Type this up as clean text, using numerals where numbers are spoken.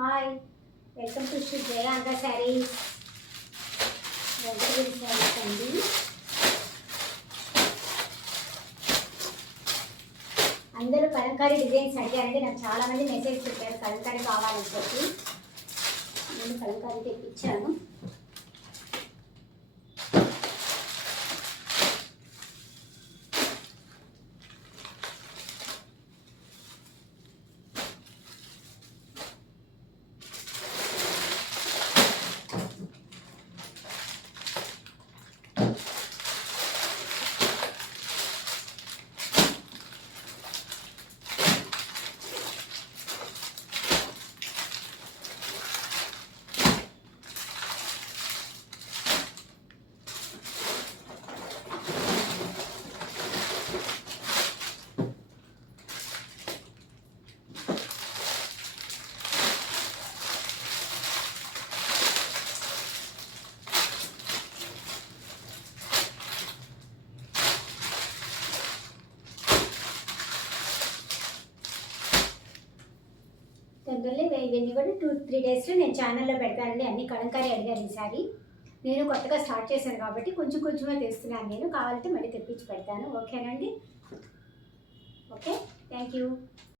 Hi, welcome to Sri Jayandhra sarees. Venkatagiri sarees అండి. అందరూ కలంకారీ డిజైన్స్ అడిగారండి. నాకు చాలామంది మెసేజ్ పెట్టారు కలంకారీ కావాలని చెప్పి. నేను కలంకారీ తెప్పించాను. తొందరలో ఇవన్నీ కూడా 2-3 డేస్లో నేను ఛానల్లో పెడతానండి. అన్ని కలంకారీ అడిగారు ఈసారి. నేను కొత్తగా స్టార్ట్ చేశాను కాబట్టి కొంచెం కొంచెమే తెస్తున్నాను. నేను కావాలంటే మళ్ళీ తెప్పించి పెడతాను. ఓకేనండి. Okay, thank you.